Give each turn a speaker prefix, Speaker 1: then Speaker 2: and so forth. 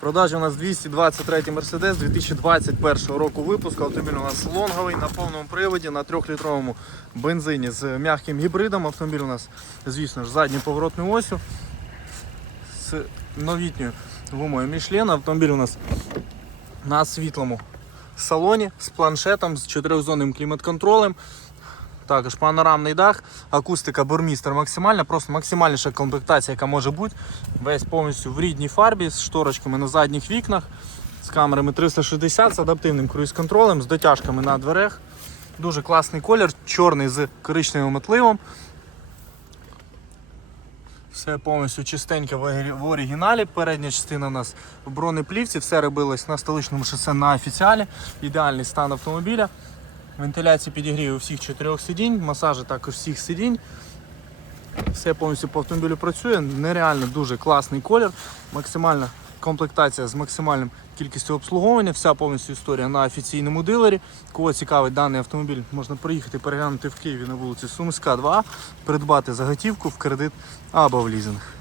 Speaker 1: продажі у нас 223 Mercedes 2021 року випуску. Автомобіль у нас лонговий на повному приводі на 3-літровому бензині з м'яким гібридом. Автомобіль у нас, звісно ж, з задньою поворотною осю з новітньою гумою Michelin. Автомобіль у нас на світлому салоні з планшетом, з чотирьохзонним клімат-контролем. Також панорамний дах, акустика бурмістер максимальна, просто максимальніша комплектація, яка може бути. Весь повністю в рідній фарбі з шторочками на задніх вікнах, з камерами 360, з адаптивним круїз-контролем, з дотяжками на дверях. Дуже класний колір, чорний з коричневим отливом. Все повністю чистеньке в оригіналі. Передня частина у нас в бронеплівці, все робилось на столичному шосе на офіціалі. Ідеальний стан автомобіля. Вентиляція підігріву всіх чотирьох сидінь, масажі також всіх сидінь. Все повністю по автомобілю працює. Нереально дуже класний колір. Максимальна комплектація з максимальним кількістю обслуговування. Вся повністю історія на офіційному дилері. Кого цікавить даний автомобіль, можна приїхати переглянути в Києві на вулиці Сумська 2, придбати заготівку в кредит або в лізинг.